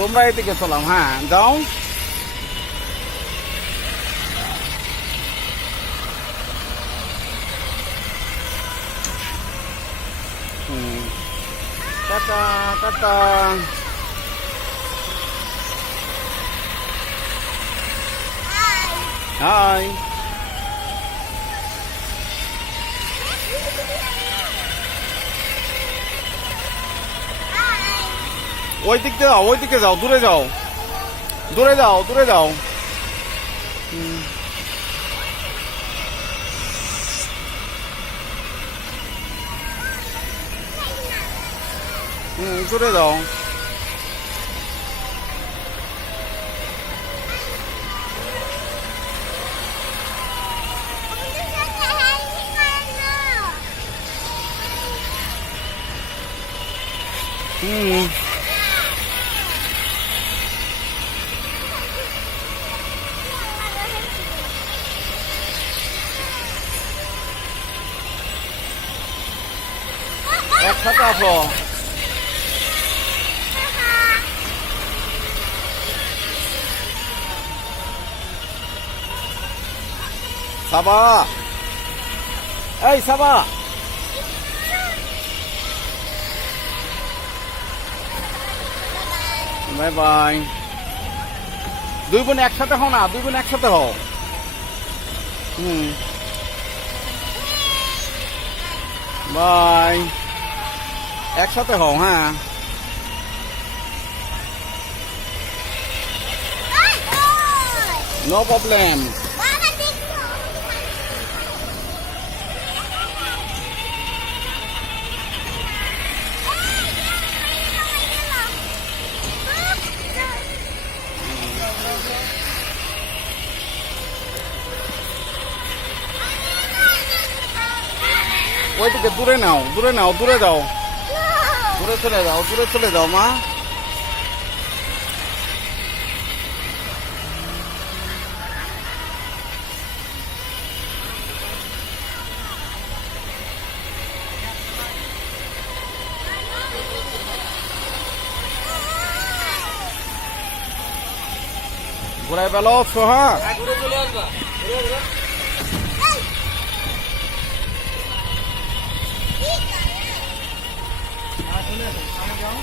তোমরা এদিকে চলাম। হ্যাঁ যাও। Tata tata. হাই। ওই দিক দিয়ে যাও, ওই দিকে যাও, দূরে যাও, দূরে যাও, দূরে যাও। দূরে যাও। একসাথে আসো। সাবা, এই সাবা, বাই বাই। দুই বোন একসাথে হও না, দুই বোন একসাথে হও। বাই, একসাথে হও। হ্যাঁ নো প্রবলেম। ওইদিকে দূরে নাও, দূরে নাও, দূরে যাও, দূরে চলে যাও, দূরে চলে যাও মা। ঘুরাই পেলো সোহা। চলে আসবা। যাও।